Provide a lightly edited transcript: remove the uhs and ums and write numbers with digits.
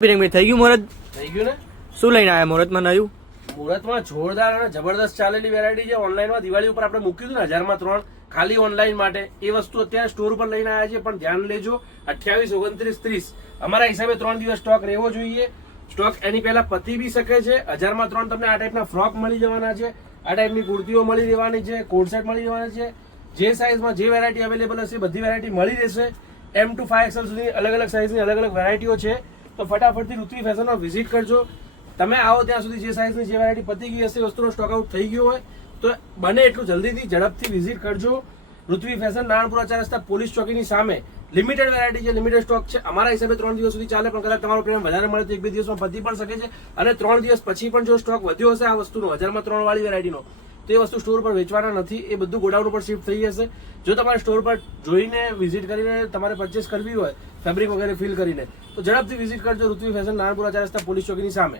થઈ ગયું મુહૂર્ત? થઈ ગયું ને? શું લઈને આવ્યા મુહૂર્તમાં નયું? મુહૂર્તમાં જોરદાર અને જબરદસ્ત ચાલેલી વેરાયટી છે. ઓનલાઈનમાં દિવાળી ઉપર આપણે મૂક્યું હતું ને 1000માં 3 ખાલી ઓનલાઈન માટે. એ વસ્તુ અત્યારે સ્ટોર ઉપર લઈને આવ્યા છે, પણ ધ્યાન લેજો 28, 29, 30 અમારા હિસાબે 3 દિવસ સ્ટોક રહેવો જોઈએ. સ્ટોક એની પહેલા પતી બી શકે છે. 1000માં 3 તમને આ ટાઈપના ફ્રોક મળી જવાના છે, આ ટાઈપની કુર્તીઓ મળી રહેવાની છે, કોટ સેટ મળી જવાના છે. જે સાઇઝમાં જે વેરાયટી અવેલેબલ હશે બધી વેરાયટી મળી રહેશે. M to 5XL સુધી અલગ અલગ સાઇઝની અલગ અલગ વેરાયટીઓ છે. તો ફટાફટથી ઋત્વી ફેશનમાં વિઝિટ કરજો. તમે આવો ત્યાં સુધી જે સાઇઝની જે વેરાયટી પતી ગઈ હશે, વસ્તુનો સ્ટોક આઉટ થઈ ગયો હોય તો બને એટલું જલ્દીથી ઝડપથી વિઝિટ કરજો. ઋત્વી ફેશન નારણપુરા 4 રસ્તા પોલીસ ચોકીની સામે લિમિટેડ વેરાયટી છે, લિમિટેડ સ્ટોક છે. અમારા હિસાબે 3 દિવસ સુધી ચાલે, પણ કદાચ તમારો પ્રેમ વધારે મળે તો 1-2 દિવસમાં પતી પણ શકે છે. અને 3 દિવસ પછી પણ જો સ્ટોક વધ્યો હશે આ વસ્તુનો 1000માં 3 વાળી વેરાયટીનો, તો એ વસ્તુ સ્ટોર પર વેચવાના નથી. એ બધું ગોડાઉન ઉપર શિફ્ટ થઈ જશે. જો તમારે સ્ટોર પર જોઈને વિઝિટ કરીને તમારે પરચેસ કરવી હોય ફેબ્રિક વગેરે ફીલ કરીને, તો ઝડપથી વિઝિટ કરજો ઋત્વી ફેશન નારણપુરા 4 રસ્તા પોલીસ ચોકીની સામે.